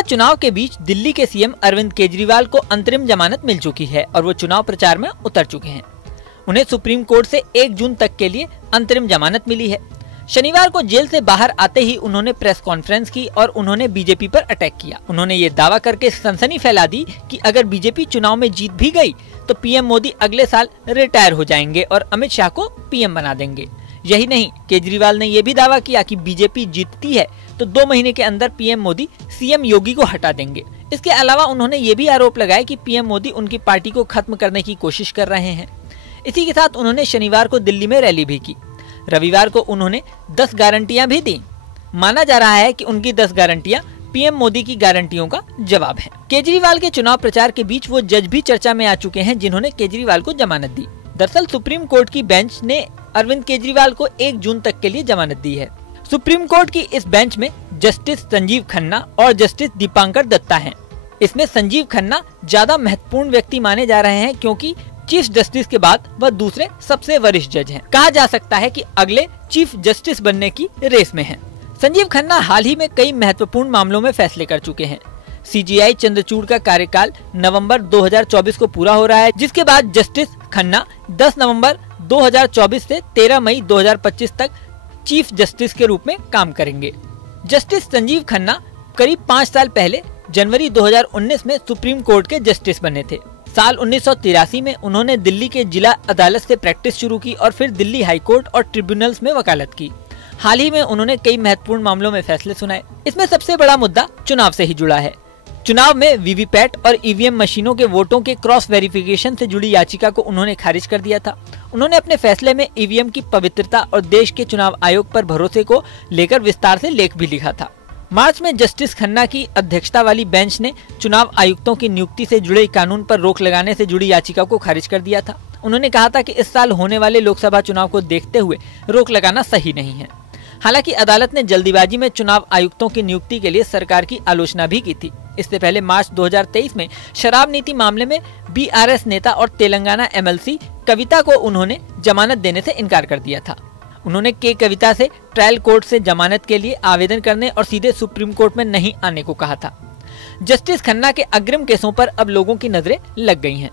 लोकसभा चुनाव के बीच दिल्ली के सीएम अरविंद केजरीवाल को अंतरिम जमानत मिल चुकी है और वो चुनाव प्रचार में उतर चुके हैं। उन्हें सुप्रीम कोर्ट से 1 जून तक के लिए अंतरिम जमानत मिली है। शनिवार को जेल से बाहर आते ही उन्होंने प्रेस कॉन्फ्रेंस की और उन्होंने बीजेपी पर अटैक किया। उन्होंने ये दावा करके सनसनी फैला दी कि अगर बीजेपी चुनाव में जीत भी गई तो पीएम मोदी अगले साल रिटायर हो जाएंगे और अमित शाह को पीएम बना देंगे। यही नहीं, केजरीवाल ने यह भी दावा किया कि बीजेपी जीतती है तो 2 महीने के अंदर पीएम मोदी सीएम योगी को हटा देंगे। इसके अलावा उन्होंने ये भी आरोप लगाया कि पीएम मोदी उनकी पार्टी को खत्म करने की कोशिश कर रहे हैं। इसी के साथ उन्होंने शनिवार को दिल्ली में रैली भी की। रविवार को उन्होंने 10 गारंटियां भी दी। माना जा रहा है कि उनकी 10 गारंटियां पीएम मोदी की गारंटियों का जवाब है। केजरीवाल के चुनाव प्रचार के बीच वो जज भी चर्चा में आ चुके हैं जिन्होंने केजरीवाल को जमानत दी। दरअसल सुप्रीम कोर्ट की बेंच ने अरविंद केजरीवाल को 1 जून तक के लिए जमानत दी है। सुप्रीम कोर्ट की इस बेंच में जस्टिस संजीव खन्ना और जस्टिस दीपांकर दत्ता हैं। इसमें संजीव खन्ना ज्यादा महत्वपूर्ण व्यक्ति माने जा रहे हैं क्योंकि चीफ जस्टिस के बाद वह दूसरे सबसे वरिष्ठ जज हैं। कहा जा सकता है कि अगले चीफ जस्टिस बनने की रेस में हैं। संजीव खन्ना हाल ही में कई महत्वपूर्ण मामलों में फैसले कर चुके हैं। सीजेआई चंद्रचूड़ का कार्यकाल नवंबर 2024 को पूरा हो रहा है, जिसके बाद जस्टिस खन्ना 10 नवंबर 2024 से 13 मई 2025 तक चीफ जस्टिस के रूप में काम करेंगे। जस्टिस संजीव खन्ना करीब 5 साल पहले जनवरी 2019 में सुप्रीम कोर्ट के जस्टिस बने थे। साल 1983 में उन्होंने दिल्ली के जिला अदालत से प्रैक्टिस शुरू की और फिर दिल्ली हाई कोर्ट और ट्रिब्यूनल्स में वकालत की। हाल ही में उन्होंने कई महत्वपूर्ण मामलों में फैसले सुनाए। इसमें सबसे बड़ा मुद्दा चुनाव से ही जुड़ा है। चुनाव में वीवीपैट और ईवीएम मशीनों के वोटों के क्रॉस वेरिफिकेशन से जुड़ी याचिका को उन्होंने खारिज कर दिया था। उन्होंने अपने फैसले में ईवीएम की पवित्रता और देश के चुनाव आयोग पर भरोसे को लेकर विस्तार से लेख भी लिखा था। मार्च में जस्टिस खन्ना की अध्यक्षता वाली बेंच ने चुनाव आयुक्तों की नियुक्ति से जुड़े कानून पर रोक लगाने से जुड़ी याचिका को खारिज कर दिया था। उन्होंने कहा था कि इस साल होने वाले लोकसभा चुनाव को देखते हुए रोक लगाना सही नहीं है। हालांकि अदालत ने जल्दीबाजी में चुनाव आयुक्तों की नियुक्ति के लिए सरकार की आलोचना भी की थी। इससे पहले मार्च 2023 में शराब नीति मामले में बीआरएस नेता और तेलंगाना एमएलसी कविता को उन्होंने जमानत देने से इनकार कर दिया था। उन्होंने कविता से ट्रायल कोर्ट से जमानत के लिए आवेदन करने और सीधे सुप्रीम कोर्ट में नहीं आने को कहा था। जस्टिस खन्ना के अग्रिम केसों पर अब लोगों की नजरें लग गई हैं।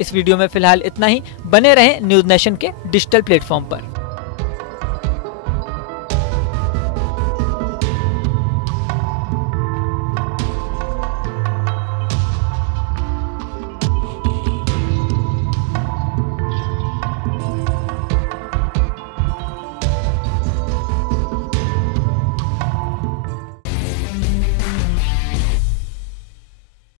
इस वीडियो में फिलहाल इतना ही। बने रहें न्यूज नेशन के डिजिटल प्लेटफॉर्म पर।